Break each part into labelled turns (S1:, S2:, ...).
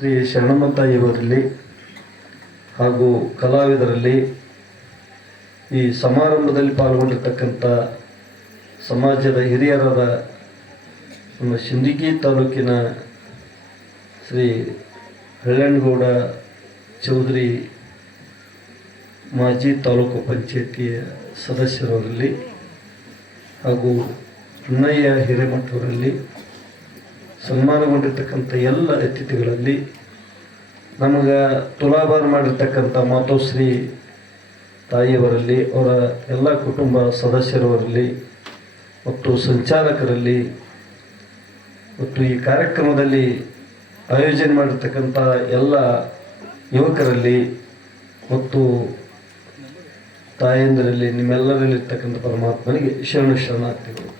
S1: ಶ್ರೀ ಶರಣಮತಾಯಿಯವರಲ್ಲಿ ಹಾಗೂ ಕಲಾವಿದರಲ್ಲಿ ಈ ಸಮಾರಂಭದಲ್ಲಿ ಪಾಲ್ಗೊಂಡಿರ್ತಕ್ಕಂಥ ಸಮಾಜದ ಹಿರಿಯರಾದ ನಮ್ಮ ಸಿಂದಗಿ ತಾಲೂಕಿನ ಶ್ರೀ ಹಳ್ಳಣ್ಣಗೌಡ ಚೌಧರಿ ಮಾಜಿ ತಾಲೂಕು ಪಂಚಾಯತಿಯ ಸದಸ್ಯರವರಲ್ಲಿ ಹಾಗೂ ಅಣ್ಣಯ್ಯ ಹಿರೇಮಠವರಲ್ಲಿ ಸನ್ಮಾನಗೊಂಡಿರ್ತಕ್ಕಂಥ ಎಲ್ಲ ಅತಿಥಿಗಳಲ್ಲಿ ನಮಗೆ ತುಲಾಭಾರ ಮಾಡಿರ್ತಕ್ಕಂಥ ಮಾತೋಶ್ರೀ ತಾಯಿಯವರಲ್ಲಿ, ಅವರ ಎಲ್ಲ ಕುಟುಂಬ ಸದಸ್ಯರವರಲ್ಲಿ, ಮತ್ತು ಸಂಚಾಲಕರಲ್ಲಿ, ಮತ್ತು ಈ ಕಾರ್ಯಕ್ರಮದಲ್ಲಿ ಆಯೋಜನೆ ಮಾಡಿರ್ತಕ್ಕಂಥ ಎಲ್ಲ ಯುವಕರಲ್ಲಿ, ಮತ್ತು ತಾಯಂದಿರಲ್ಲಿ ನಿಮ್ಮೆಲ್ಲರಲ್ಲಿರ್ತಕ್ಕಂಥ ಪರಮಾತ್ಮನಿಗೆ ಶರಣ ಶರಣಾರ್ಥಿಗಳು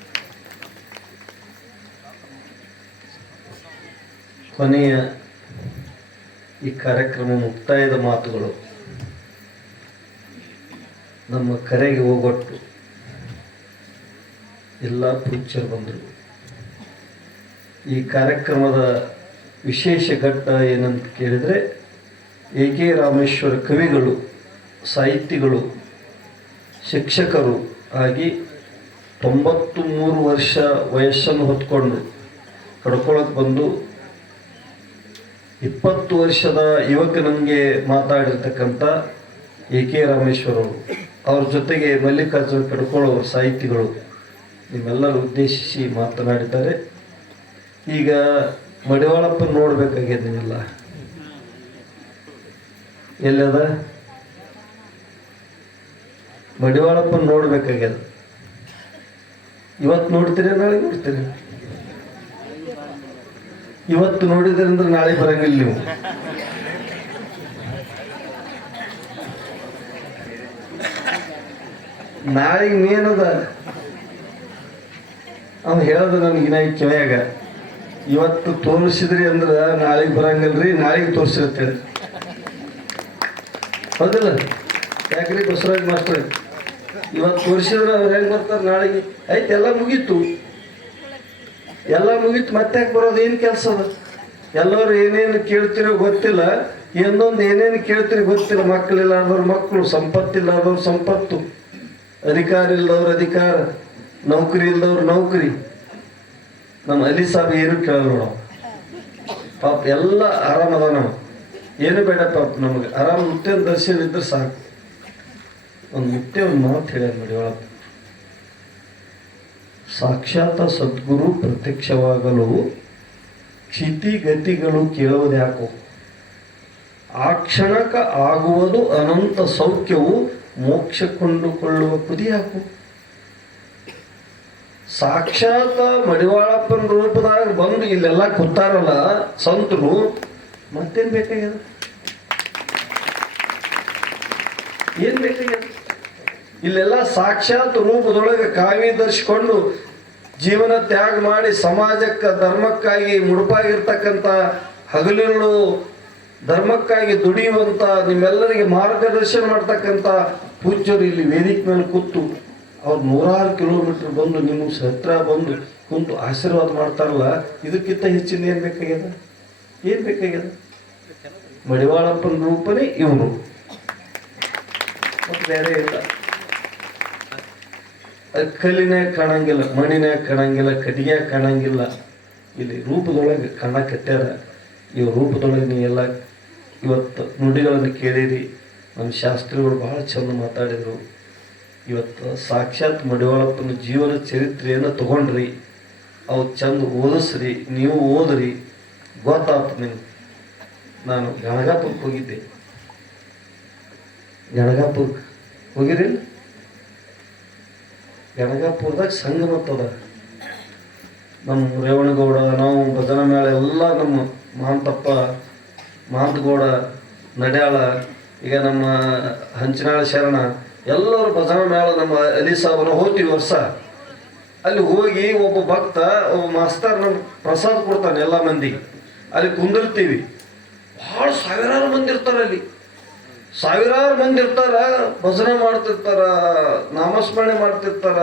S1: ಕೊನೆಯ ಈ ಕಾರ್ಯಕ್ರಮ ಮುಕ್ತಾಯದ ಮಾತುಗಳು. ನಮ್ಮ ಕರೆಗೆ ಹೋಗೊಟ್ಟು ಎಲ್ಲ ಪೂಜ್ಯರು ಬಂದರು. ಈ ಕಾರ್ಯಕ್ರಮದ ವಿಶೇಷ ಘಟ್ಟ ಏನಂತ ಕೇಳಿದರೆ ಎ ಕೆ ರಾಮೇಶ್ವರ ಕವಿಗಳು, ಸಾಹಿತಿಗಳು, ಶಿಕ್ಷಕರು ಆಗಿ ತೊಂಬತ್ತು ಮೂರು ವರ್ಷ ವಯಸ್ಸನ್ನು ಹೊತ್ಕೊಂಡು ಕಡ್ಕೊಳಕ್ಕೆ ಬಂದು ಇಪ್ಪತ್ತು ವರ್ಷದ ಯುವಕನಿಗೆ ಮಾತಾಡಿರ್ತಕ್ಕಂಥ ಎ ಕೆ ರಾಮೇಶ್ವರ ಅವರು. ಜೊತೆಗೆ ಮಲ್ಲಿಕಾರ್ಜುನ ಕಡ್ಕೊಳ್ಳೋರು ಸಾಹಿತಿಗಳು. ನಿಮ್ಮೆಲ್ಲರೂ ಉದ್ದೇಶಿಸಿ ಮಾತನಾಡಿದ್ದಾರೆ. ಈಗ ಮಡಿವಾಳಪ್ಪ ನೋಡ್ಬೇಕಾಗ್ಯದ ನೀವೆಲ್ಲ ಎಲ್ಲದ? ಮಡಿವಾಳಪ್ಪ ನೋಡ್ಬೇಕಾಗ್ಯದ. ಇವತ್ತು ನೋಡ್ತೀರಿ, ನಾಳೆ ನೋಡ್ತೀರಿ? ಇವತ್ತು ನೋಡಿದ್ರಿಂದ ನಾಳೆ ಬರಂಗಿಲ್ಲ ನೀವು. ನಾಳೆಗೆ ನೀನದ ಅವ್ನು ಹೇಳ್ದ ನನಗಿನ ಕಿವ್ಯಾಗ ಇವತ್ತು ತೋರಿಸಿದ್ರಿ ಅಂದ್ರೆ ನಾಳೆಗೆ ಬರಂಗಿಲ್ರಿ, ನಾಳೆಗೆ ತೋರಿಸಿರ್ತೇಳಿ ಹೌದಿಲ್ಲ? ಯಾಕ್ರಿ ಬಸವರಾಜ್ ಮಾಸ್ಟರ್? ಇವತ್ತು ತೋರಿಸಿದ್ರೆ ಅವ್ರು ಹೆಂಗೆ ಬರ್ತಾರೆ ನಾಳೆಗೆ? ಆಯ್ತು, ಎಲ್ಲ ಮುಗೀತು. ಎಲ್ಲ ಮುಗಿತು, ಮತ್ತೆ ಬರೋದು? ಏನು ಕೆಲಸ ಅದ? ಎಲ್ಲರೂ ಏನೇನು ಕೇಳ್ತಿರೋ ಗೊತ್ತಿಲ್ಲ. ಇನ್ನೊಂದು ಏನೇನು ಕೇಳ್ತಿರೋ ಗೊತ್ತಿಲ್ಲ. ಮಕ್ಕಳಿಲ್ಲಾರ್ದವ್ರು ಮಕ್ಕಳು ಸಂಪತ್ತಿಲ್ಲಾರ್ದವ್ರು ಸಂಪತ್ತು. ಅಧಿಕಾರ ಇಲ್ದವ್ರು ಅಧಿಕಾರ, ನೌಕರಿ ಇಲ್ಲದವ್ರು ನೌಕರಿ. ನಮ್ಮ ಅಲಿ ಸಾಬ್ ಏನು ಕೇಳಲ್ಲ ನಾವು? ಪಾಪ ಎಲ್ಲ ಆರಾಮದ ನಾವು. ಏನು ಬೇಡ ಪಾಪ ನಮಗೆ. ಆರಾಮ ಮುತ್ತೆ ದರ್ಶನ ಇದ್ರೆ ಸಾಕು. ಒಂದು ಮುತ್ತೆ ಒಂದು ಮಾತು ಹೇಳ್ಯಾರ ನೋಡಿ ಒಳಗೆ. ಸಾಕ್ಷಾತ್ ಸದ್ಗುರು ಪ್ರತ್ಯಕ್ಷವಾಗಲು ಕ್ಷಿತಿಗತಿಗಳು ಕೇಳುವುದ್ಯಾಕೋ ಆ ಕ್ಷಣಕ ಆಗುವುದು ಅನಂತ ಸೌಖ್ಯವು ಮೋಕ್ಷ ಕೊಂಡುಕೊಳ್ಳುವ ಕುದಿಯಾಕು ಸಾಕ್ಷಾತ್ ಮಡಿವಾಳಪ್ಪನ ರೂಪದಾಗ ಬಂದು ಇಲ್ಲೆಲ್ಲ ಕೂತಾರಲ್ಲ ಸಂತರು, ಮತ್ತೇನ್ ಬೇಕಾಗ್ಯದ? ಏನು ಬೇಕಾಗ್ಯದ? ಇಲ್ಲೆಲ್ಲ ಸಾಕ್ಷಾತ್ ರೂಪದೊಳಗೆ ಕಾವಿ ಧರಿಸಿಕೊಂಡು ಜೀವನ ತ್ಯಾಗ ಮಾಡಿ ಸಮಾಜಕ್ಕೆ, ಧರ್ಮಕ್ಕಾಗಿ ಮುಡುಪಾಗಿರ್ತಕ್ಕಂಥ ಹಗಲಿರುಳು ಧರ್ಮಕ್ಕಾಗಿ ದುಡಿಯುವಂತ ನಿಮ್ಮೆಲ್ಲರಿಗೆ ಮಾರ್ಗದರ್ಶನ ಮಾಡ್ತಕ್ಕಂಥ ಪೂಜ್ಯರು ಇಲ್ಲಿ ವೇದಿಕೆ ಮೇಲೆ ಕೂತು ಅವ್ರು ನೂರಾರು ಕಿಲೋಮೀಟರ್ ಬಂದು ನಿಮ್ಮ ಹತ್ರ ಬಂದು ಕುಂತು ಆಶೀರ್ವಾದ ಮಾಡ್ತಾರಲ್ಲ, ಇದಕ್ಕಿಂತ ಹೆಚ್ಚಿನ ಏನ್ ಬೇಕಾಗ್ಯದ? ಏನ್ ಬೇಕಾಗ್ಯದ? ಮಡಿವಾಳಪ್ಪನ ರೂಪನೇ ಇವರು. ಮತ್ತು ಬೇರೆ ಇಲ್ಲ. ಅದ್ ಕಲ್ಲಿನಾಗ ಕಾಣಂಗಿಲ್ಲ, ಮಣ್ಣಿನೇ ಕಾಣಂಗಿಲ್ಲ, ಕಟ್ಟಿಗೆ ಕಾಣಂಗಿಲ್ಲ. ಇಲ್ಲಿ ರೂಪದೊಳಗೆ ಕಣ ಕಟ್ಟ್ಯಾರ. ಈ ರೂಪದೊಳಗೆ ನೀ ಎಲ್ಲ ಇವತ್ತು ನುಡಿಗಳನ್ನು ಕೇಳಿರಿ. ನಮ್ಮ ಶಾಸ್ತ್ರಿಗಳು ಬಹಳ ಚಂದ ಮಾತಾಡಿದರು. ಇವತ್ತು ಸಾಕ್ಷಾತ್ ಮಡಿವಾಳಪ್ಪನ ಜೀವನ ಚರಿತ್ರೆಯನ್ನು ತಗೊಂಡ್ರಿ. ಅವು ಚಂದ ಓದಿಸ್ರಿ, ನೀವು ಓದ್ರಿ. ಗೊತ್ತಾಯ್ತು ನಿಮ್ಗೆ. ನಾನು ಗಣಗಾಪುರಕ್ಕೆ ಹೋಗಿದ್ದೆ. ಗಣಗಾಪುರಕ್ಕೆ ಹೋಗಿರಿಲ್ಲ ಗಣಗಾಪುರದಾಗ ಬರ್ತದ ನಮ್ಮ ರೇವಣಗೌಡ, ನಾವು ಭಜನ ಮೇಳ ಎಲ್ಲ ನಮ್ಮ ಮಹಾಂತಪ್ಪ, ಮಹಾಂತಗೌಡ, ನಡ್ಯಾಳ, ಈಗ ನಮ್ಮ ಹಂಚಿನಾಳ ಶರಣ, ಎಲ್ಲರೂ ಭಜನ ಮೇಳ ನಮ್ಮ ಅಲಿ ಸಾಬನ ಹೋಗ್ತೀವಿ ವರ್ಷ. ಅಲ್ಲಿ ಹೋಗಿ ಒಬ್ಬ ಭಕ್ತ, ಒಬ್ಬ ಮಾಸ್ತರ್ ನಮ್ಗೆ ಪ್ರಸಾದ ಕೊಡ್ತಾನೆ ಎಲ್ಲ ಮಂದಿ. ಅಲ್ಲಿ ಕುಂದಿರ್ತೀವಿ. ಭಾಳ ಸಾವಿರಾರು ಮಂದಿ ಇರ್ತಾರೆ ಅಲ್ಲಿ. ಸಾವಿರಾರು ಮಂದಿ ಇರ್ತಾರ, ಭಜನೆ ಮಾಡ್ತಿರ್ತಾರ, ನಾಮಸ್ಮರಣೆ ಮಾಡ್ತಿರ್ತಾರ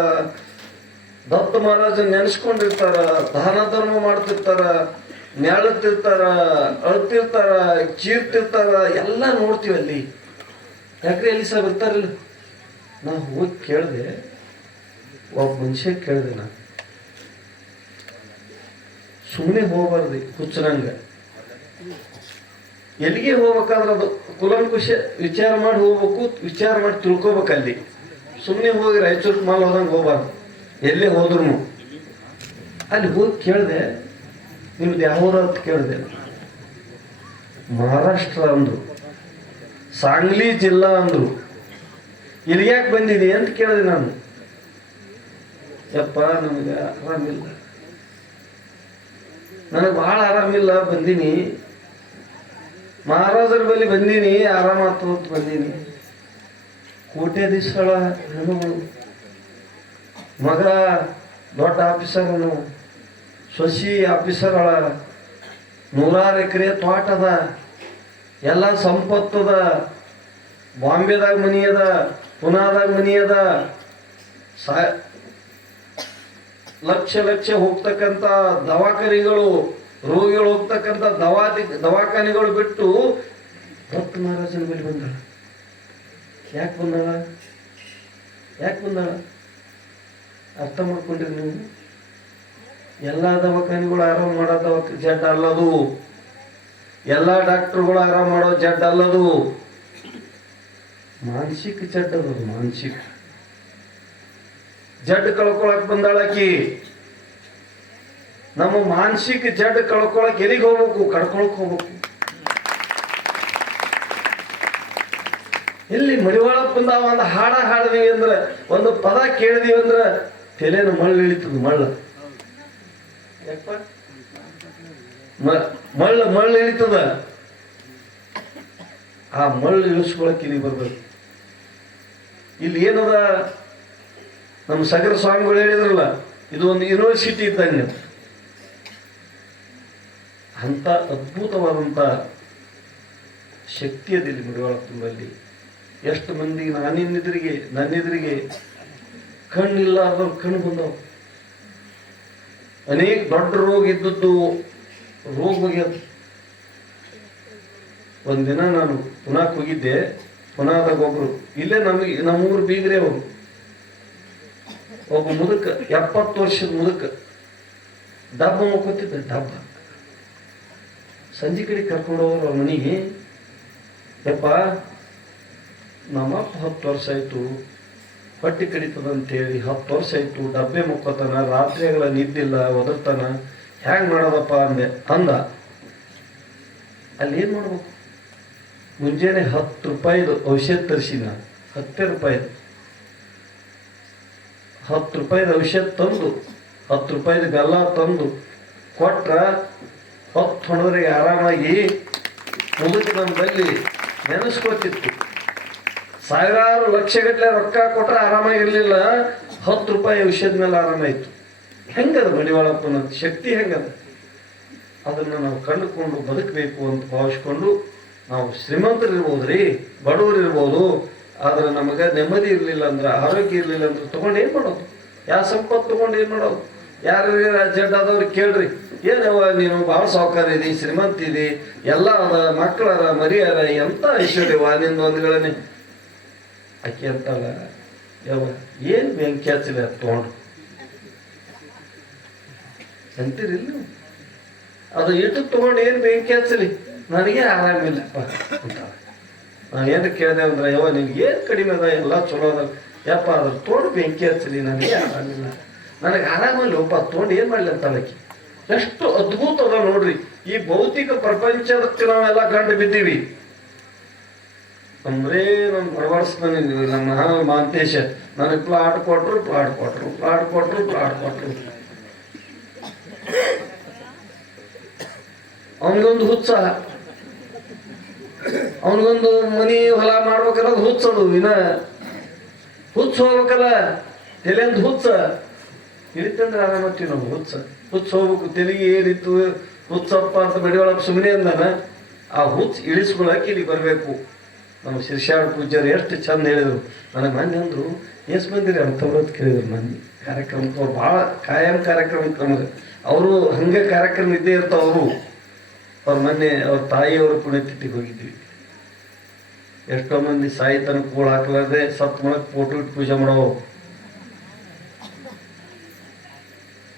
S1: ದತ್ತ ಮಹಾರಾಜ ನೆನೆಸ್ಕೊಂಡಿರ್ತಾರ, ದಾನ ಧರ್ಮ ಮಾಡ್ತಿರ್ತಾರ ನೆಳತಿರ್ತಾರ ಅಳ್ತಿರ್ತಾರ ಚೀರ್ತಿರ್ತಾರ ಎಲ್ಲ ನೋಡ್ತೀವಿ ಅಲ್ಲಿ. ಯಾಕ್ರಿ ಅಲ್ಲಿ ಸರ್ ಬರ್ತಾರಲ್ಲ? ನಾ ಹೋಗಿ ಕೇಳಿದೆ, ಒಬ್ಬ ಮನುಷ್ಯ ಕೇಳಿದೆ ನಾ. ಸುಮ್ಮನೆ ಹೋಗ್ಬಾರ್ದು, ಹುಚ್ಚನಂಗ. ಎಲ್ಲಿಗೆ ಹೋಗ್ಬೇಕಾದ್ರೆ ಅದು ಕುಲಂಕುಶ ವಿಚಾರ ಮಾಡಿ ಹೋಗ್ಬೇಕು, ವಿಚಾರ ಮಾಡಿ ತಿಳ್ಕೊಬೇಕು ಅಲ್ಲಿ. ಸುಮ್ಮನೆ ಹೋಗಿ ರಾಯಚೂರು ಮಾಲ್ ಹೋದಂಗೆ ಹೋಗ್ಬಾರ್ದು. ಎಲ್ಲೇ ಹೋದ್ರು ಅಲ್ಲಿ ಹೋಗಿ ಕೇಳಿದೆ, ನಿಮ್ದು ಯಾವ ಅಂತ ಕೇಳಿದೆ. ಮಹಾರಾಷ್ಟ್ರ ಅಂದರು, ಸಾಂಗ್ಲಿ ಜಿಲ್ಲಾ ಅಂದರು. ಇಲ್ಲಿ ಯಾಕೆ ಬಂದಿದೆ ಅಂತ ಕೇಳಿದೆ ನಾನು. ಯಪ್ಪ, ನಮಗೆ ಆರಾಮಿಲ್ಲ. ನನಗೆ ಭಾಳ ಆರಾಮಿಲ್ಲ, ಬಂದೀನಿ. ಮಹಾರಾಜರ ಬಳಿ ಬಂದೀನಿ ಆರಾಮಾತು ಅಂತ ಬಂದೀನಿ ಕೋಟ್ಯಾಧೀಶಗಳ ಹೆಣ್ಣುಗಳು. ಮಗ, ದೊಡ್ಡ ಆಫೀಸರ್ ಶಶಿ ಆಫೀಸರ್ಗಳ ನೂರಾರು ಎಕರೆ ತೋಟ ಅದ ಎಲ್ಲ ಸಂಪತ್ತದ, ಬಾಂಬೆದಾಗ ಮನಿ ಅದ ಪುನಾದಾಗ ಮನಿ ಅದ ಸಾ, ಲಕ್ಷ ಲಕ್ಷ ಹೋಗ್ತಕ್ಕಂಥ ದವಾಖಾನಿಗಳು ರೋಗಿಗಳು ಹೋಗ್ತಕ್ಕಂಥ ದವಾದಿ ದವಾಖಾನೆಗಳು ಬಿಟ್ಟು ಭಕ್ತ ಮಹಾರಾಜನ ಮೇಲೆ ಬಂದಾಳ. ಯಾಕೆ ಬಂದಾಳ? ಯಾಕೆ ಬಂದಾಳ? ಅರ್ಥ ಮಾಡ್ಕೊಂಡ್ರಿ ನೀವು. ಎಲ್ಲ ದವಾಖಾನೆಗಳು ಆರಾಮ ಮಾಡೋ ದವಾಖ ಜಡ್ ಅಲ್ಲದು. ಎಲ್ಲ ಡಾಕ್ಟರ್ಗಳು ಆರಾಮ ಮಾಡೋ ಜಡ್ ಅಲ್ಲದು. ಮಾನಸಿಕ ಜಡ್ ಅದು ಮಾನಸಿಕ. ಜಡ್ ಕಳ್ಕೊಳಕ್ ಬಂದಾಳಕಿ. ನಮ್ಮ ಮಾನಸಿಕ ಜಡ್ ಕಳ್ಕೊಳಕ್ ಎಲ್ಲಿಗೆ ಹೋಗ್ಬೇಕು? ಕಡ್ಕೊಳಕ್ ಹೋಗ್ಬೇಕು. ಇಲ್ಲಿ ಮಡಿವಾಳಕ್ ಬಂದಾವ ಒಂದು ಹಾಡ ಹಾಡಿದ್ವಿ ಅಂದ್ರೆ, ಒಂದು ಪದ ಕೇಳಿದ್ವಿ ಅಂದ್ರೆ, ತಲೆನ ಮಳ್ಳು ಇಳಿತದ, ಮಳ್ಳ. ಮಳ್ಳ, ಮಳ್ಳು ಇಳಿತದ. ಆ ಮಳ್ಳು ಇಳಿಸ್ಕೊಳಕ್ ಇಲ್ಲಿ ಬರ್ಬೇಕು. ಇಲ್ಲಿ ಏನದ? ನಮ್ಮ ಸಗರ ಸ್ವಾಮಿಗಳು ಹೇಳಿದ್ರಲ್ಲ, ಇದು ಒಂದು ಯೂನಿವರ್ಸಿಟಿ ಇದ್ದಂಗೆ. ಅಂತ ಅದ್ಭುತವಾದಂಥ ಶಕ್ತಿ ಅದಿಲ್ಲಿ ಮುಡಿವಾಳ ತುಂಬಲ್ಲಿ ಎಷ್ಟು ಮಂದಿ ನಾನಿನ್ನೆದುರಿಗೆ, ನನ್ನೆದುರಿಗೆ ಕಣ್ಣಿಲ್ಲಾರ್ದವ್ರು ಕಣ್ಣು ಬಂದವು. ಅನೇಕ ದೊಡ್ಡ ರೋಗ ಇದ್ದದ್ದು ರೋಗ ಹೋಗ್ಯದ ಒಂದಿನ ನಾನು ಪುನಃ ಹೋಗಿದ್ದೆ, ಪುನಾದಾಗ ಒಬ್ರು, ಇಲ್ಲೇ ನಮಗೆ, ನಮ್ಮೂರು ಬೀಗ್ರೆ ಅವರು ಒಬ್ಬ ಮುದುಕ, ಎಪ್ಪತ್ತು ವರ್ಷದ ಮುದುಕ ಡಬ್ಬ ಮುಕ್ಕೊತಿದ್ದ ಡಬ್ಬ ಸಂಜೆ ಕಡೆ ಕರ್ಕೊಂಡು ಹೋಗೋರು ಮನೆಗೆ, ಯಪ್ಪ ನಮ್ಮಪ್ಪ ಹತ್ತು ವರ್ಷ ಆಯಿತು, ಹೊಟ್ಟೆ ಕಡಿತದ ಅಂತೇಳಿ ಹತ್ತು ವರ್ಷ ಆಯಿತು, ಡಬ್ಬೆ ಮುಕ್ಕೋತಾನ ರಾತ್ರಿಗಳ ನಿದ್ದಿಲ್ಲ, ಒದರ್ತಾನ, ಹ್ಯಾಂಗ್ ಮಾಡೋದಪ್ಪ ಅಂದೆ, ಅಂದ. ಅಲ್ಲಿ ಏನು ಮಾಡ್ಬೇಕು? ಮುಂಜಾನೆ ಹತ್ತು ರೂಪಾಯಿದು ಔಷಧ ತರಿಸಿನ, ಹತ್ತೇ ರೂಪಾಯಿದು ಹತ್ತು ರೂಪಾಯಿದು ಔಷಧ ತಂದು, ಹತ್ತು ರೂಪಾಯಿದು ಬೆಲ್ಲ ತಂದು ಕೊಟ್ರ ಹೊತ್ತು ಹೊಡೆದ್ರಿಗೆ ಆರಾಮಾಗಿ ಮುದುಕ ನಮ್ಮ ಬಲ್ಲಿ ನೆನೆಸ್ಕೋತಿತ್ತು. ಸಾವಿರಾರು ಲಕ್ಷಗಟ್ಟಲೆ ರೊಕ್ಕ ಕೊಟ್ರೆ ಆರಾಮಾಗಿರ್ಲಿಲ್ಲ ಹತ್ತು ರೂಪಾಯಿ ಔಷಧ ಮೇಲೆ ಆರಾಮಾಯ್ತು ಹೆಂಗದ ಬಲಿವಾಳಪ್ಪನ ಶಕ್ತಿ ಹೆಂಗದ? ಅದನ್ನು ನಾವು ಕಂಡುಕೊಂಡು ಬದುಕಬೇಕು ಅಂತ ಭಾವಿಸ್ಕೊಂಡು ನಾವು ಶ್ರೀಮಂತರಿರ್ಬೋದು ರೀ ಬಡವರು ಇರ್ಬೋದು ಆದ್ರೆ ನಮಗೆ ನೆಮ್ಮದಿ ಇರಲಿಲ್ಲ ಅಂದ್ರೆ ಆರೋಗ್ಯ ಇರಲಿಲ್ಲ ಅಂದ್ರೆ ತಗೊಂಡು ಏನು ಮಾಡೋದು? ಯಾವ ಸಂಪತ್ತು ತೊಗೊಂಡು ಏನು ಮಾಡೋದು? ಯಾರು ಅರ್ಜೆಂಟ್ ಆದವ್ರಿಗೆ ಕೇಳ್ರಿ. ಏನವ ನೀನು ಭಾಳ ಸಾವುಕಾರ ಇದೆ, ಶ್ರೀಮಂತ ಇದಿ, ಎಲ್ಲ ಅದ ಮಕ್ಕಳರ ಮರಿ ಅದ ಎಂತ ಐಶ್ವರ್ಯವ ನಿಂದು ಒಂದುಗಳನ್ನೇ ಅಕ್ಕಿ ಅಂತಲ್ಲ ಯಾವ ಏನು ಬೆಂಕಿ ಹಚ್ಚಿಲ್ಲ ತೊಗೊಂಡು? ಅಂತೀರಿಲ್ಲ. ಅದು ಇಟ್ಟು ತಗೊಂಡು ಏನು ಬೆಂಕಿ ಹಚ್ಚಲಿ? ನನಗೆ ಆರಾಮಿಲ್ಲಪ್ಪ ಅಂತ ನಾನು ಏನು ಕೇಳಿದೆ ಅಂದ್ರೆ ಯಾವ ನಿನ್ಗೆ ಏನು ಕಡಿಮೆ ಅದ? ಎಲ್ಲ ಚಲೋ ಅದ. ಯಪ್ಪ, ಅದ್ರ ತೊಗೊಂಡು ಬೆಂಕಿ ಹಚ್ಚಲಿ, ನನಗೆ ಆರಾಮಿಲ್ಲ. ನನಗೆ ಆರಾಮಲ್ಲಿ ಒಬ್ಬ ತೊಗೊಂಡು ಏನು ಮಾಡಲಿ ಅಂತ ಆಕಿ ಎಷ್ಟು ಅದ್ಭುತ ಅದ ನೋಡ್ರಿ. ಈ ಭೌತಿಕ ಪ್ರಪಂಚದ ನಾವೆಲ್ಲ ಕಂಡು ಬಿದ್ದೀವಿ. ಅಂದ್ರೆ ನಮ್ಮ ಬಡಬಡಿಸ್ತಾನೆ ನಮ್ಮ ಮಾಂತೇಶ, ನನಗೆ ಪ್ಲಾಟ್ ಕೊಟ್ರು ಪ್ಲಾಟ್ ಕೊಟ್ರು ಪ್ಲಾಟ್ ಕೊಟ್ರು ಪ್ಲಾಟ್ ಕೊಟ್ರು. ಅವನಿಗೊಂದು ಹುಚ್ಚ. ಅವನಿಗೊಂದು ಮನಿ ಹೊಲ ಮಾಡ್ಬೇಕನ್ನೋದು ಹುಚ್ಚದು ಇನ್ನ ಹುಚ್ಚ ಹೋಗ್ಬೇಕಲ್ಲ ಎಲ್ಲೆಂದು ಹುಚ್ಚ. ಇಳಿತಂದ್ರೆ ಆರಾಮತ್ತೀವಿ ನಾವು ಹುಚ್ಚ ಹುಚ್ಚ ಹೋಗ್ಬೇಕು ತೆಲಿಗೆ ಏನಿತ್ತು ಹುಚ್ಚಪ್ಪ ಅಂತ ಬಡಿಯೊಳಗೆ ಸುಮ್ಮನೆ ಅಂದಾನ. ಆ ಹುಚ್ಚ ಇಳಿಸ್ಕೊಳಕ್ಕೆ ಇಲ್ಲಿ ಬರಬೇಕು. ನಮ್ಮ ಶಿರ್ಷಾಳ ಪೂಜ್ಯರು ಎಷ್ಟು ಚಂದ ಹೇಳಿದರು. ನನಗೆ ಮೊನ್ನೆ ಅಂದರು ಎಷ್ಟು ಬಂದಿರಿ ಅಂಥವ್ರು ಅಂತ ಕೇಳಿದ್ರು ಮಂದಿ ಕಾರ್ಯಕ್ರಮಕ್ಕೆ ಅವ್ರು ಭಾಳ ಕಾಯಂ ಕಾರ್ಯಕ್ರಮಕ್ಕೆ ನಮಗೆ. ಅವರು ಹಂಗೆ ಕಾರ್ಯಕ್ರಮ ಇದ್ದೇ ಇರ್ತಾವ ಅವರು. ಮೊನ್ನೆ ಅವ್ರ ತಾಯಿಯವರು ಪುಣ್ಯತಿಥಿಗೆ ಹೋಗಿದ್ವಿ. ಎಷ್ಟೋ ಮಂದಿ ಸಾಯಿತನ ಕೂಳು ಹಾಕ್ಲಾರ್ದೆ, ಸತ್ ಮಾಡಕ್ ಫೋಟೋ ಇಟ್ಟು ಪೂಜೆ ಮಾಡೋ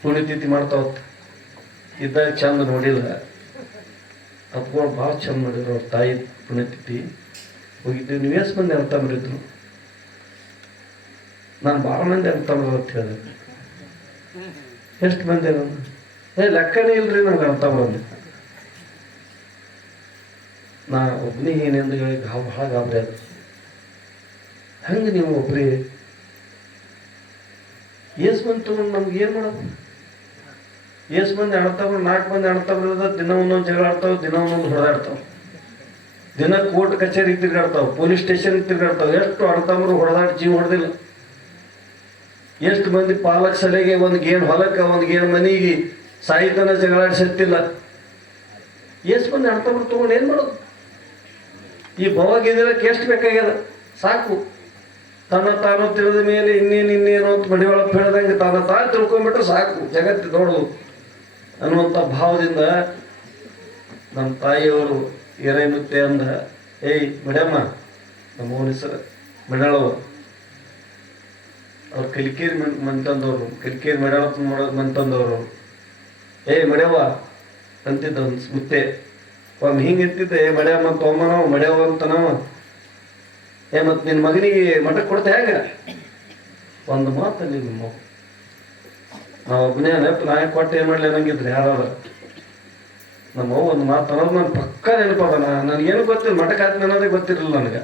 S1: ಪುಣ್ಯತಿಥಿ ಹೋಗ್ತ ಇದ್ದಾಗ ಚಂದ ನೋಡಿಲ್ಲ. ಅಪ್ಕೊಂಡು ಭಾಳ ಚಂದ ನೋಡಿದ್ರು ಅವ್ರ ತಾಯಿ ಪುಣ್ಯತಿಥಿ. ಹೋಗಿದ್ದೀವಿ ನೀವು ಮಂದಿ ಅಂತ ಮಾಡಿದ್ರು ನಾನು ಭಾಳ ಮಂದಿ ಅಂತ ಅಂತ ಹೇಳಿದೆ. ಎಷ್ಟು ಮಂದಿ ನಾನು? ಏ, ಲೆಕ್ಕನೇ ಇಲ್ರಿ ನನಗೆ ಅಂತ ಬಂದೆ ನಾ ಒಬ್ಬನಿಗೆ ಏನೆಂದು ಹೇಳಿ ಗಾಬ್ ಭಾಳ ಗಾಬರಿ ಅದು ಹಂಗೆ ನೀವು ಒಬ್ರಿ? ಏಸ್ ಬಂತು ನಮ್ಗೆ ಏನು ಮಾಡೋದು? ಏಸ್ ಮಂದಿ ಆಡ್ತಾವ ನಾಲ್ಕು ಮಂದಿ ಆಡ್ತಾವ ದಿನ ಒಂದೊಂದು ಜಗಳ ಆಡ್ತಾವ, ದಿನ ಒಂದೊಂದು ಹೊಡೆದಾಡ್ತಾವ. ದಿನ ಕೋರ್ಟ್ ಕಚೇರಿ ತಿರ್ಗಾಡ್ತಾವ, ಪೊಲೀಸ್ ಸ್ಟೇಷನ್ ತಿರ್ಗಾಡ್ತಾವ. ಎಷ್ಟು ಆಡ್ತಾವ್ರು ಹೊಡೆದಾಡಿ ಜೀವ ಹೊಡೆದಿಲ್ಲ. ಎಷ್ಟು ಮಂದಿ ಪಾಲಕ್ ಸಲಿಗೆ ಒಂದು ಗೇನ್ ಹೊಲಕ್ಕೆ, ಒಂದು ಗೇಣ್ ಮನೆಗೆ ಸಾಯಿತನ ಜಗಳಾಡಿ ಸತ್ತಿಲ್ಲ ಎಷ್ಟು ಮಂದಿ ಆಡ್ತಾವ್ರು ತಗೊಂಡು ಏನು ಮಾಡೋದು? ಈ ಭವಗಿದಕ್ಕೆ ಎಷ್ಟು ಬೇಕಾಗ್ಯದ. ಸಾಕು. ತನ್ನ ತಾನು ತಿಳಿದ ಮೇಲೆ ಇನ್ನೇನು ಇನ್ನೇನು ಅಂತ ಮಡಿಯೊಳಗೆ ಹೇಳ್ದಂಗೆ ತನ್ನ ತಾನು ತಿಳ್ಕೊಂಡ್ಬಿಟ್ರೆ ಸಾಕು. ಜಗತ್ತು ನೋಡು ಅನ್ನುವಂಥ ಭಾವದಿಂದ ನಮ್ಮ ತಾಯಿಯವರು ಏನೇನುತ್ತೆ ಅಂದ, ಏಯ್, ಮಡ್ಯಮ್ಮ, ನಮ್ಮ ಹೆಸರು ಮಡಳವ ಅವ್ರು ಕಲಿಕೇರಿ ಮಂತಂದವರು ಕಲಿಕೇರಿ ಮೆಡಳ ಮಂತಂದವರು ಏಯ್ ಮಡ್ಯವ ಅಂತಿದ್ದ ಒಂದು ಮುತ್ತೆ. ಒಮ್ಮೆ ಹಿಂಗೆ ಏ, ಮಡ್ಯಮ್ಮ ತೊಂಬನವ ಮಡ್ಯವ ಅಂತನೋ ಏ ಮತ್ತು ನಿನ್ನ ಮಗನಿಗೆ ಮಠಕ್ಕೆ ಕೊಡ್ತೆ ಹೇಗೆ? ಒಂದು ಮಾತಲ್ಲಿ ನಿಮ್ಮ ನಾವು ಒಬ್ಬನೇ ನಾ ಕೊಟ್ಟು ಏನು ಮಾಡಲಿ ಅನ್ನಂಗಿದ್ರೆ ಯಾರಾದ್ರು. ನಮ್ಮ ಒಂದು ಮಾತು ಅನ್ನೋದು ನಾನು ಪಕ್ಕ ನೆನಪದ. ನನಗೇನು ಗೊತ್ತಿಲ್ಲ ಮಠಕ್ಕೆ ಹಾಕ್ತೀನಿ ಅನ್ನೋದೇ ಗೊತ್ತಿರಲಿಲ್ಲ ನನಗೆ.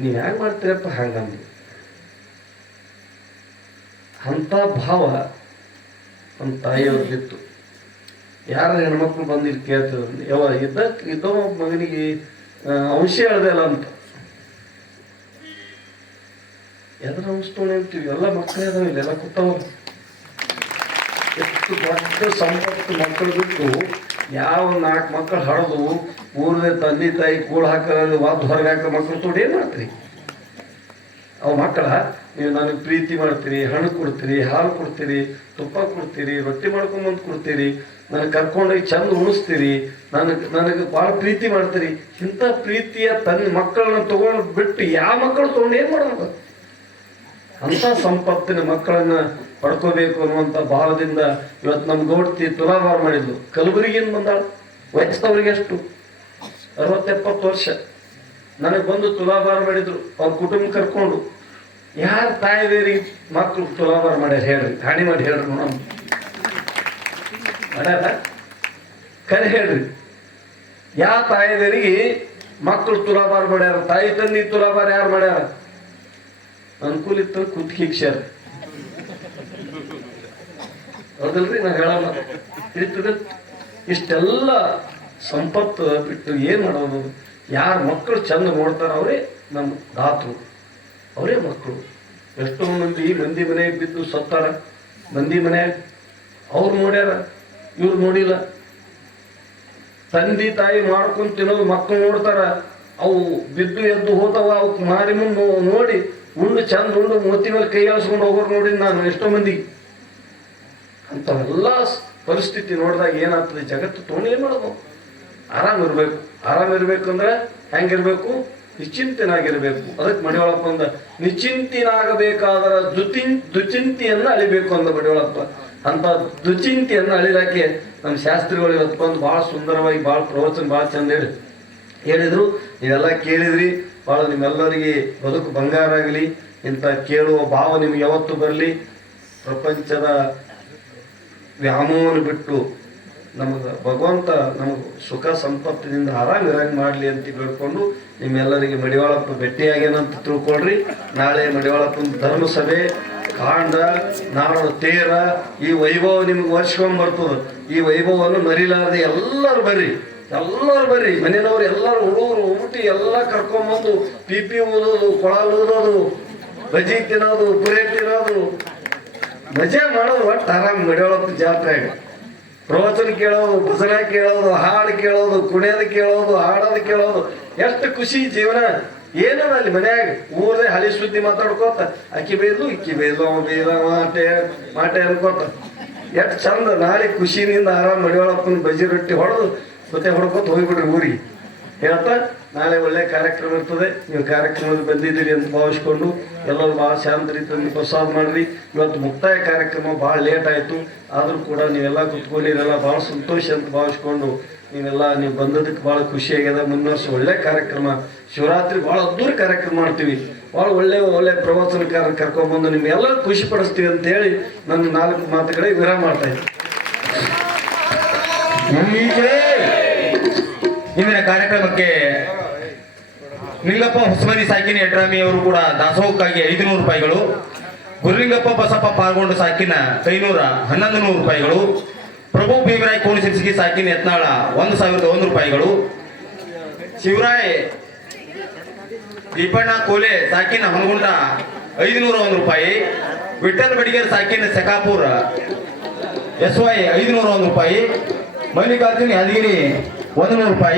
S1: ನೀವು ಹ್ಯಾಂಗೆ ಮಾಡ್ತೀರಪ್ಪ ಹಂಗಂದು. ಅಂಥ ಭಾವ ನಮ್ಮ ತಾಯಿಯವ್ರಿಗಿತ್ತು. ಯಾರ ಹೆಣ್ಮಕ್ಳು ಬಂದು ಕೇಳ್ತಿದ್ರು. ಯಾವ ಇದ್ದ ಇದ್ದ ಮಗನಿಗೆ ಆ, ಅಂಶ ಹೇಳ್ದೆ ಅಲ್ಲ ಅಂತ. ಎದ್ರ ತೊಗೊಂಡು ಹೇಳ್ತೀವಿ ಎಲ್ಲ ಮಕ್ಕಳೇ ಅದಾವ ಇಲ್ಲೆಲ್ಲ ಕೂತಾವ ಎಷ್ಟು ದೊಡ್ಡ ಸಂಪತ್ತು ಮಕ್ಕಳು ಬಿಟ್ಟು ಯಾವ ನಾಲ್ಕು ಮಕ್ಕಳು ಹಡದು ಊರದೇ ತಂದೆ ತಾಯಿ ಕೂಳು ಹಾಕೋದು ವಾದ ಹೊರಗೆ ಹಾಕೋ ಮಕ್ಕಳು ತೊಗೊಂಡು ಏನು ಮಾಡ್ತೀರಿ? ಅವು ಮಕ್ಕಳ, ನೀವು ನನಗೆ ಪ್ರೀತಿ ಮಾಡ್ತೀರಿ, ಹಣ್ಣು ಕೊಡ್ತೀರಿ, ಹಾಲು ಕೊಡ್ತೀರಿ, ತುಪ್ಪ ಕೊಡ್ತೀರಿ, ರೊಟ್ಟಿ ಮಾಡ್ಕೊಂಬಂದು ಕೊಡ್ತೀರಿ, ನನಗೆ ಕರ್ಕೊಂಡೋಗಿ ಚಂದ ಉಣಿಸ್ತೀರಿ, ನನಗೆ ನನಗೆ ಭಾಳ ಪ್ರೀತಿ ಮಾಡ್ತೀರಿ. ಇಂಥ ಪ್ರೀತಿಯ ತನ್ನ ಮಕ್ಕಳನ್ನ ತೊಗೊಂಡು ಬಿಟ್ಟು ಯಾವ ಮಕ್ಕಳು ತೊಗೊಂಡು ಏನು ಮಾಡೋದು ಅಂಥ ಸಂಪತ್ತಿನ ಮಕ್ಕಳನ್ನ ಪಡ್ಕೋಬೇಕು ಅನ್ನುವಂಥ ಭಾವದಿಂದ ಇವತ್ತು ನಮ್ಮ ಗೌಡ್ತಿ ತುಲಾಭಾರ ಮಾಡಿದ್ಲು. ಕಲಬುರಗಿಯಿಂದ ಬಂದಾಳ. ವಯಸ್ಸವ್ರಿಗೆ ಎಷ್ಟು? ಅರವತ್ತೆಪ್ಪತ್ತು ವರ್ಷ. ನನಗೆ ಬಂದು ತುಲಾಭಾರ ಮಾಡಿದ್ರು. ಅವ್ರ ಕುಟುಂಬ ಕರ್ಕೊಂಡು. ಯಾರ ತಾಯಿದೇರಿಗೆ ಮಕ್ಕಳು ತುಲಾಭಾರ ಮಾಡ್ಯಾರ ಹೇಳ್ರಿ. ಹಾನಿ ಮಾಡಿ ಹೇಳ್ರಿ ನೋಡಮ್ ಮಾಡ್ಯಾರ? ಕರೆ ಹೇಳ್ರಿ. ಯಾವ ತಾಯಿದೇರಿಗೆ ಮಕ್ಕಳು ತುಲಾಭಾರ ಮಾಡ್ಯಾರ? ತಾಯಿ ತಂದಿ ತುಲಾಭಾರ ಯಾರು ಮಾಡ್ಯಾರ? ಅನುಕೂಲ ಇತ್ತು ಕುತ್ಕಿಕ್ಷರ್ ಹೌದಲ್ರಿ? ನಾ ಹೇಳಲ್ಲ. ಇರ್ತದ. ಇಷ್ಟೆಲ್ಲ ಸಂಪತ್ತು ಬಿಟ್ಟು ಏನು ಮಾಡೋದು? ಯಾರ ಮಕ್ಕಳು ಚಂದ ನೋಡ್ತಾರ ಅವರೇ ನಮ್ಮ ದಾತು. ಅವರೇ ಮಕ್ಕಳು ಎಷ್ಟೋ ಮಂದಿ ಮಂದಿ ಮನೆಗೆ ಬಿದ್ದು ಸತ್ತಾರ. ಮಂದಿ ಮನ್ಯಾಗ ಅವ್ರು ನೋಡ್ಯಾರ, ಇವ್ರು ನೋಡಿಲ್ಲ. ತಂದೆ ತಾಯಿ ಮಾಡ್ಕೊಂಡು ತಿನ್ನೋದು ಮಕ್ಕಳು ನೋಡ್ತಾರ. ಅವು ಬಿದ್ದು ಎದ್ದು ಹೋತಾವ ಅವಕ್ಕೆ ಮಾರಿ ಮುಂದೆ ನೋಡಿ ಉಂಡು ಚಂದ ಉಂಡು ಮೂರ್ತಿ ಮೇಲೆ ಕೈ ಆಲಿಸ್ಕೊಂಡು ಹೋಗೋರು ನೋಡಿ ನಾನು ಎಷ್ಟೋ ಮಂದಿ. ಅಂಥವೆಲ್ಲ ಪರಿಸ್ಥಿತಿ ನೋಡಿದಾಗ ಏನಾಗ್ತದೆ? ಜಗತ್ತು ತೋಣಿ ಮಾಡೋದು. ಆರಾಮ್ ಇರ್ಬೇಕು. ಆರಾಮ್ ಹೆಂಗೆ ಹೆಂಗಿರ್ಬೇಕು? ನಿಶ್ಚಿಂತನಾಗಿರ್ಬೇಕು. ಅದಕ್ಕೆ ಮಡಿವಾಳಪ್ಪ ಅಂದ, ನಿಶ್ಚಿಂತಿನಾಗಬೇಕಾದರ ದುಚಿನ್ ದುಚಿಂತಿಯನ್ನು ಅಳಿಬೇಕು ಅಂದ ಮಡಿವಾಳಪ್ಪ ಅಂತ ದುಚಿಂತಿಯನ್ನು ಅಳಿಲಾಕೆ ನಮ್ಮ ಶಾಸ್ತ್ರಿಗಳು ಇವತ್ತು ಬಂದು ಭಾಳ ಸುಂದರವಾಗಿ ಭಾಳ ಪ್ರವಚನ ಭಾಳ ಚಂದ ಹೇಳಿ ಹೇಳಿದ್ರು. ನೀವೆಲ್ಲ ಕೇಳಿದ್ರಿ. ಭಾಳ ನಿಮ್ಮೆಲ್ಲರಿಗೆ ಬದುಕು ಬಂಗಾರ ಆಗಲಿ ಇಂಥ ಕೇಳುವ ಭಾವ ನಿಮ್ಗೆ ಯಾವತ್ತು ಬರಲಿ. ಪ್ರಪಂಚದ ವ್ಯಾಮೋಹನ ಬಿಟ್ಟು ನಮಗೆ ಭಗವಂತ ನಮಗೆ ಸುಖ ಸಂಪತ್ತಿನಿಂದ ಆರಾಮ್ ಇರಂಗ್ ಮಾಡಲಿ ಅಂತ ಬೇಡ್ಕೊಂಡು ನಿಮ್ಮೆಲ್ಲರಿಗೆ ಮಡಿವಾಳಪ್ಪ ಭೇಟಿಯಾಗೇನಂತ ತಿಳ್ಕೊಳ್ರಿ. ನಾಳೆ ಮಡಿವಾಳಪ್ಪನ ಧರ್ಮಸಭೆ, ಕಾಂಡ, ನಾಡು, ತೇರ, ಈ ವೈಭವ ನಿಮ್ಗೆ ವರ್ಷಕೊಂಡ್ ಬರ್ತದೆ. ಈ ವೈಭವವನ್ನು ಮರಿಲಾರದೆ ಎಲ್ಲರೂ ಬರ್ರಿ. ಎಲ್ಲರೂ ಬರ್ರಿ, ಮನೆಯವ್ರು ಎಲ್ಲರೂ ಹುಡುಗರು, ಊಟಿ ಎಲ್ಲ ಕರ್ಕೊಂಬಂದು ಪಿ ಪಿ ಊದೋದು ಕೊಳಲ್ ಊದೋದು ಬಜಿ ತಿನ್ನೋದು ಪುರಿ ತಿನ್ನೋದು. ಮಜೆ ಮಾಡೋದು ಒಟ್ಟು ಆರಾಮ್ ಮಡಿಯೊಳಪ್ಪ ಜಾತ್ರೆ ಪ್ರವಚನ ಕೇಳೋದು, ಭಜನೆ ಕೇಳೋದು, ಹಾಡು ಕೇಳೋದು, ಕುಣಿಯೋದು ಕೇಳೋದು, ಹಾಡೋದು ಕೇಳೋದು. ಎಷ್ಟು ಖುಷಿ ಜೀವನ. ಏನದ ಅಲ್ಲಿ ಮನ್ಯಾಗ? ಊರೇ ಹಳಿ ಸುದ್ದಿ ಮಾತಾಡ್ಕೋತ, ಅಕ್ಕಿ ಬೇಯ್ದು, ಇಕ್ಕಿ ಬೇಯ್ದು, ಅವ ಬೇಯ್ದ ಮಾಟೆ ಮಾಟೆ ಅನ್ಕೋತ. ಎಷ್ಟು ಚಂದ ನಾಳೆ ಖುಷಿನಿಂದ ಆರಾಮ್ ಮಡಿವಾಳಪ್ಪನ ಬಜಿ ರೊಟ್ಟಿ ಹೊಡೆದು ಜೊತೆ ಹೊಡ್ಕೋತ ಹೋಗ್ಬಿಡ್ರಿ ಊರಿಗೆ ಹೇಳ್ತಾ ನಾಳೆ ಒಳ್ಳೆ ಕಾರ್ಯಕ್ರಮ ಇರ್ತದೆ. ನೀವು ಕಾರ್ಯಕ್ರಮದಲ್ಲಿ ಬಂದಿದ್ದೀರಿ ಅಂತ ಭಾವಿಸ್ಕೊಂಡು ಎಲ್ಲರೂ ಭಾಳ ಶಾಂತ ರೀತಿಯಲ್ಲಿ ಪ್ರಸಾದ ಮಾಡಿರಿ. ಇವತ್ತು ಮುಕ್ತಾಯ ಕಾರ್ಯಕ್ರಮ ಭಾಳ ಲೇಟ್ ಆಯಿತು. ಆದರೂ ಕೂಡ ನೀವೆಲ್ಲ ಕುತ್ಕೊಂಡಿರಲ್ಲ ಭಾಳ ಸಂತೋಷ ಅಂತ ಭಾವಿಸ್ಕೊಂಡು ನೀವೆಲ್ಲ ನೀವು ಬಂದದಕ್ಕೆ ಭಾಳ ಖುಷಿ ಆಗ್ಯದ. ಮುಂದಿನ ವರ್ಷ ಒಳ್ಳೆ ಕಾರ್ಯಕ್ರಮ. ಶಿವರಾತ್ರಿ ಭಾಳ ಅದ್ದೂರಿ ಕಾರ್ಯಕ್ರಮ ಮಾಡ್ತೀವಿ. ಭಾಳ ಒಳ್ಳೆ ಒಳ್ಳೆ ಪ್ರವಚನಕಾರ ಕರ್ಕೊಂಡ್ಬಂದು ನಿಮ್ಗೆಲ್ಲ ಖುಷಿ ಪಡಿಸ್ತೀವಿ ಅಂತ ಹೇಳಿ ನನ್ನ ನಾಲ್ಕು ಮಾತುಗಳಿಗೆ ವಿರಾಮ ಮಾಡ್ತಾ ಇದ್ದೀನಿ.
S2: ಇಂದಿನ ಕಾರ್ಯಕ್ರಮಕ್ಕೆ ನಿಲ್ಲಪ್ಪ ಹೊಸಮನಿ ಸಾಕಿನ ಯಡ್ರಾಮಿ ಅವರು ಕೂಡ ದಾಸೋಹಕ್ಕಾಗಿ ಐದುನೂರು ರೂಪಾಯಿಗಳು, ಗುರುಲಿಂಗಪ್ಪ ಬಸಪ್ಪ ಪಾಲ್ಗೊಂಡು ಸಾಕಿನ ಕೈನೂರ ಹನ್ನೊಂದು ನೂರು ರೂಪಾಯಿಗಳು, ಪ್ರಭು ಭೀಮರಾಯ್ ಕೋಣಸಿರ್ಸಿಗಿ ಸಾಕಿನ ಯತ್ನಾಳ ಒಂದು ಸಾವಿರದ ಒಂದು ರೂಪಾಯಿಗಳು, ಶಿವರಾಯ್ ದೀಪಣ್ಣ ಕೋಲೆ ಸಾಕಿನ ಹನಗುಂಡ ಐದುನೂರ ಒಂದು ರೂಪಾಯಿ ವಿಠಲ್ ಬಡಿಗೇರ್ ಸಾಕಿನ ಸೆಕಾಪುರ ಎಸ್ ವೈ ಐದುನೂರ ಒಂದು ರೂಪಾಯಿ, ಮಲ್ಲಿಕಾರ್ಜುನ್ ಯಾದಗಿರಿ ಒಂದು ನೂರು ರೂಪಾಯಿ.